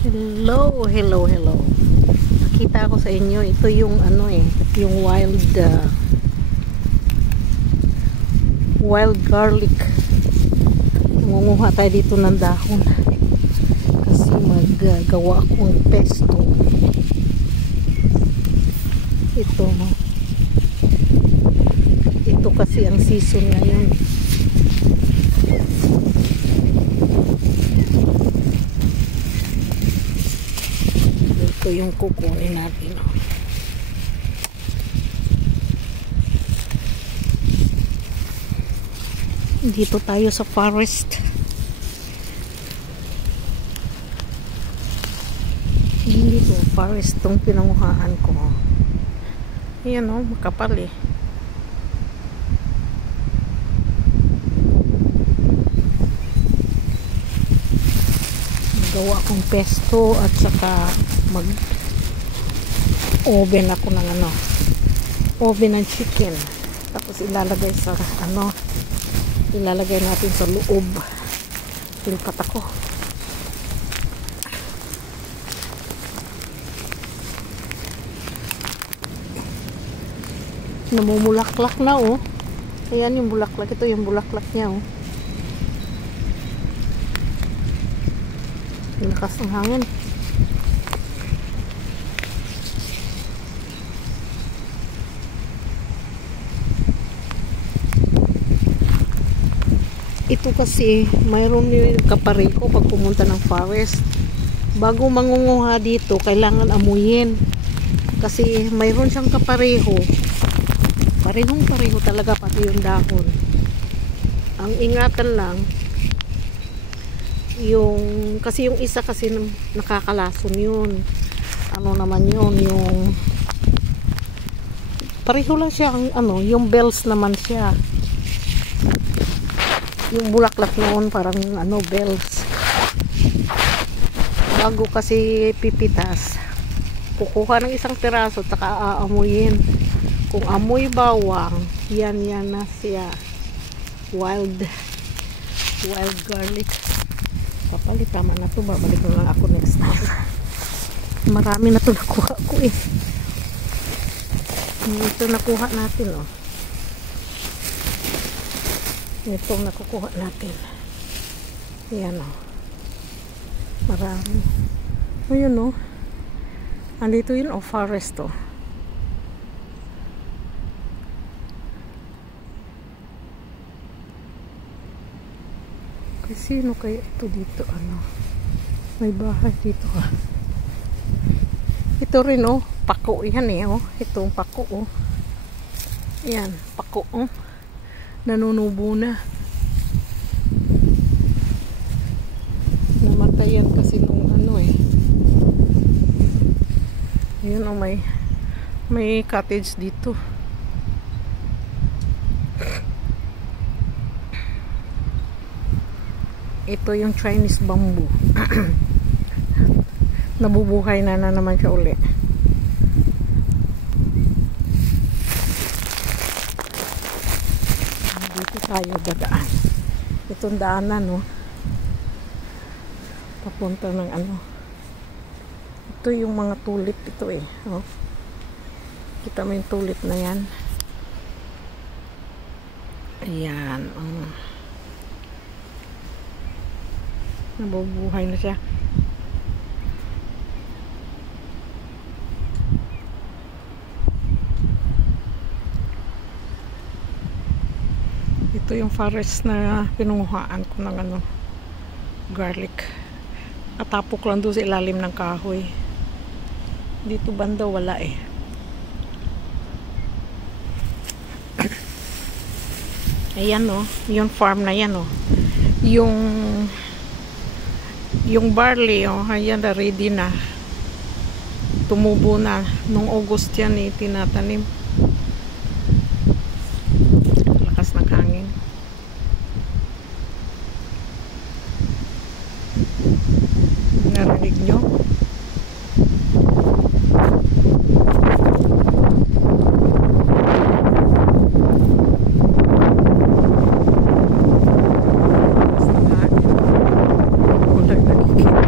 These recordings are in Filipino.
Hello, hello, hello. Nakita ko sa inyo, ito yung yung wild garlic. Nangunguha tayo dito ng dahon kasi maggagawa akong pesto. Ito kasi ang season ngayon. Ito yung kukunin natin. Dito tayo sa forest. Dito, forest tong pinanguhaan ko. Ayan o, makapal eh. Gawa akong pesto at saka mag-oven ako ng oven ng chicken. Tapos ilalagay sa ilalagay natin sa loob. Pilipat ako. Namumulaklak na oh. Ayan yung bulaklak. Ito yung bulaklak niya oh. Lakas ng hangin. Ito kasi mayroon yung kapareho pag pumunta ng forest. Bago mangunguha dito, kailangan amuyin. Kasi mayroon siyang kapareho. Parehong-pareho talaga pati yung dahon. Ang ingatan lang, kasi yung isa kasi nakakalason yun. Ano naman yun, yung pareho lang siya, yung bells naman siya. Yung bulaklak noon parang bells. Bago kasi pipitas, kukuha ng isang piraso at aamuyin. Kung amoy bawang, yan na siya. Wild garlic. Papalit, tama na to. Babalik na lang ako next time. Marami na to nakuha ko eh. Ito nakuha natin oh. Ito nakukuha natin. Yan oh. Marami. Ayun oh. Andito yun oh, forest oh. Sino kaya ito dito? May bahay dito ha. Ito rin oh, pako yan eh oh. Itong pako oh. Yan, pako oh. Nanunubo na. Namatayan kasi nung Yun oh, may cottage dito. Ito yung Chinese bamboo. Nabubuhay na naman siya uli. Dito tayo dadaan. Itong daanan papunta ng ito yung mga tulip ito eh oh. Kita mo yung tulip na yan. Ayan nabubuhay na siya. Ito yung forest na pinunguhaan ko ng garlic. Atapok lang doon sa ilalim ng kahoy. Dito banda wala eh. Ayan yung farm na yan yung barley ayan na ready na. Tumubo na. Nung August yan tinatanim. Lakas ng hangin. Narinig nyo? Lakas ng hangin. Walang nakikita.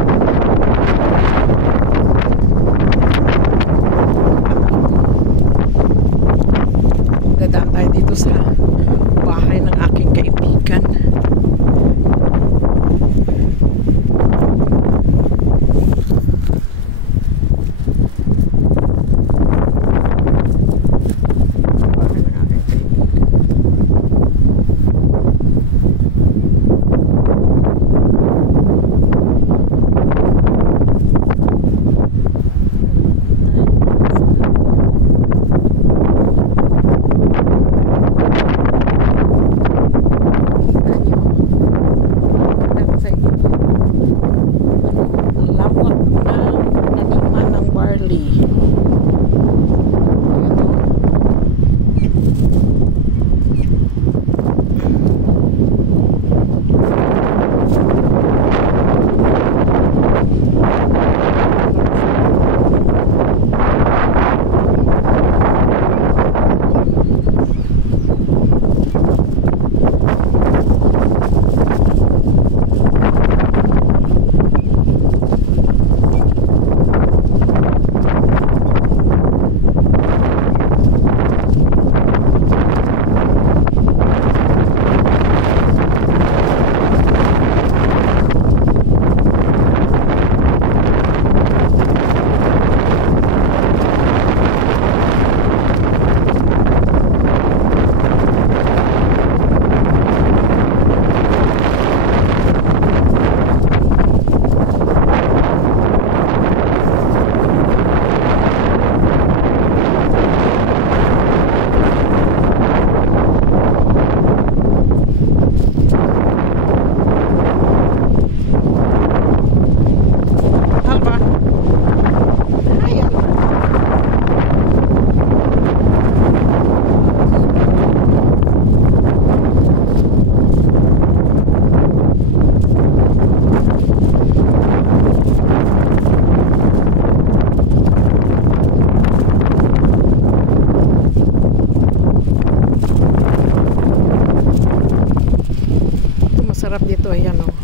Masarap dito, ayan oh.